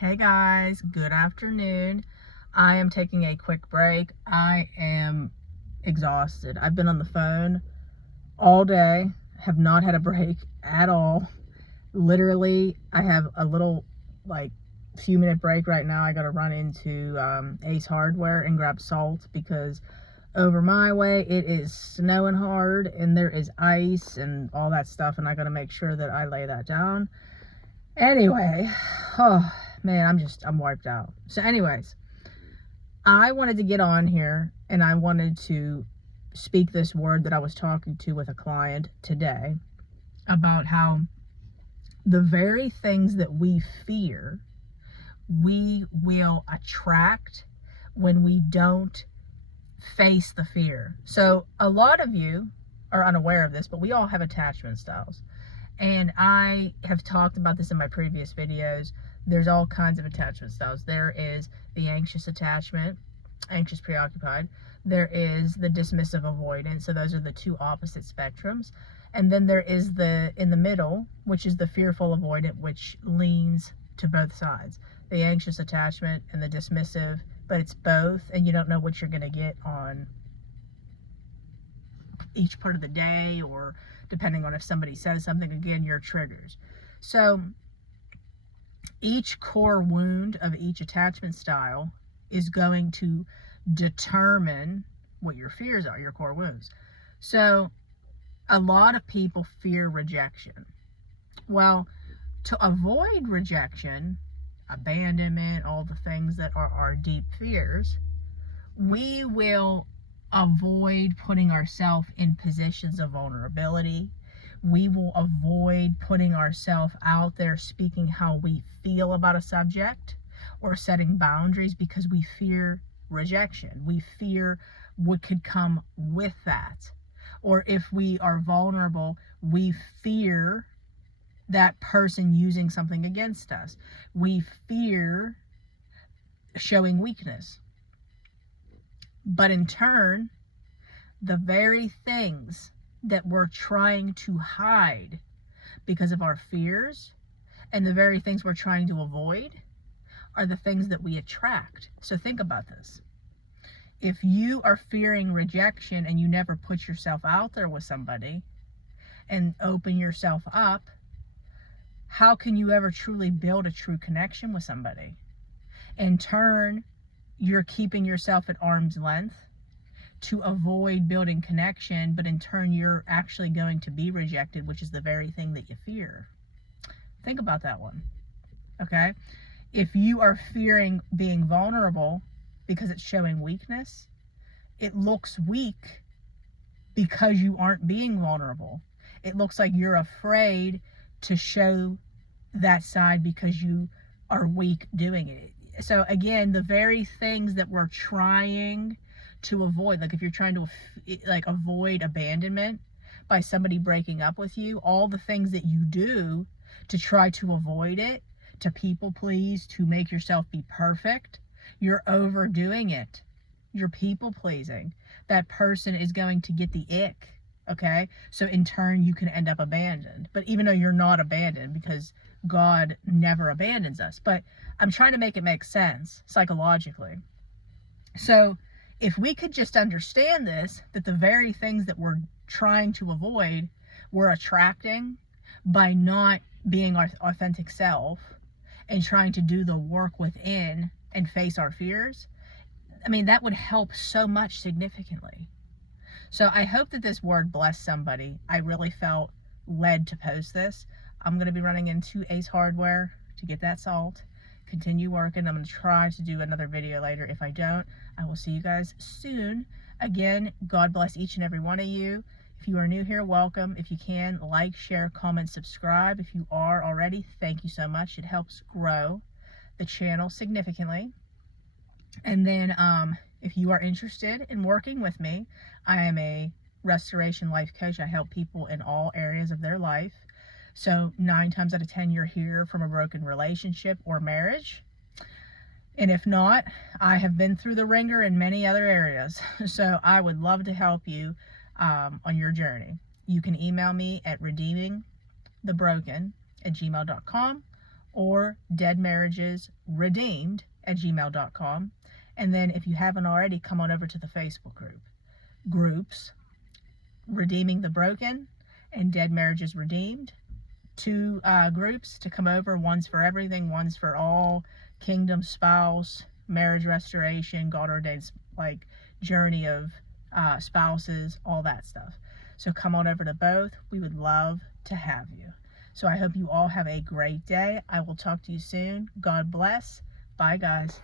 Hey guys, good afternoon. I am taking a quick break. I am exhausted. I've been on the phone all day, have not had a break at all. Literally, I have a little few minute break right now. I gotta run into Ace Hardware and grab salt because over my way it is snowing hard and there is ice and all that stuff, and I gotta make sure that I lay that down. Anyway, oh man, I'm wiped out. So anyways, I wanted to get on here and I wanted to speak this word that I was talking to with a client today about how the very things that we fear, we will attract when we don't face the fear. So a lot of you are unaware of this, but we all have attachment styles. And I have talked about this in my previous videos. There's all kinds of attachment styles. There is the anxious attachment, anxious preoccupied. There is the dismissive avoidant. So those are the two opposite spectrums. And then there is the in the middle, which is the fearful avoidant, which leans to both sides. The anxious attachment and the dismissive, but it's both, and you don't know what you're going to get on each part of the day, or depending on if somebody says something, again, your triggers. So each core wound of each attachment style is going to determine what your fears are, your core wounds. So a lot of people fear rejection. Well, to avoid rejection, abandonment, all the things that are our deep fears, we will avoid putting ourselves in positions of vulnerability. We will avoid putting ourselves out there speaking how we feel about a subject or setting boundaries because we fear rejection. We fear what could come with that. Or if we are vulnerable, we fear that person using something against us. We fear showing weakness. But in turn, the very things that we're trying to hide because of our fears and the very things we're trying to avoid are the things that we attract. So think about this. If you are fearing rejection and you never put yourself out there with somebody and open yourself up, how can you ever truly build a true connection with somebody? In turn, you're keeping yourself at arm's length to avoid building connection, but in turn, you're actually going to be rejected, which is the very thing that you fear. Think about that one, okay? If you are fearing being vulnerable because it's showing weakness, it looks weak because you aren't being vulnerable. It looks like you're afraid to show that side because you are weak doing it. So again, the very things that we're trying to avoid, like if you're trying to avoid abandonment by somebody breaking up with you, all the things that you do to try to avoid it, to people please, to make yourself be perfect, you're overdoing it. You're people pleasing. That person is going to get the ick, okay? So in turn, you can end up abandoned. But even though you're not abandoned, because God never abandons us. But I'm trying to make it make sense psychologically. So if we could just understand this, that the very things that we're trying to avoid, we're attracting by not being our authentic self and trying to do the work within and face our fears, I mean, that would help so much significantly. So I hope that this word blessed somebody. I really felt led to post this. I'm going to be running into Ace Hardware to get that salt, continue working. I'm going to try to do another video later. If I don't, I will see you guys soon. Again, God bless each and every one of you. If you are new here, welcome. If you can, like, share, comment, subscribe. If you are already, thank you so much. It helps grow the channel significantly. And then if you are interested in working with me, I am a restoration life coach. I help people in all areas of their life. So 9 times out of 10, you're here from a broken relationship or marriage. And if not, I have been through the ringer in many other areas. So I would love to help you on your journey. You can email me at redeemingthebroken@gmail.com, or deadmarriagesredeemed@gmail.com. And then if you haven't already, come on over to the Facebook groups, Redeeming the Broken and Dead Marriages Redeemed. Two groups to come over. One's for everything, one's for all, kingdom, spouse, marriage restoration, God ordained journey of spouses, all that stuff. So come on over to both. We would love to have you. So I hope you all have a great day. I will talk to you soon. God bless. Bye, guys.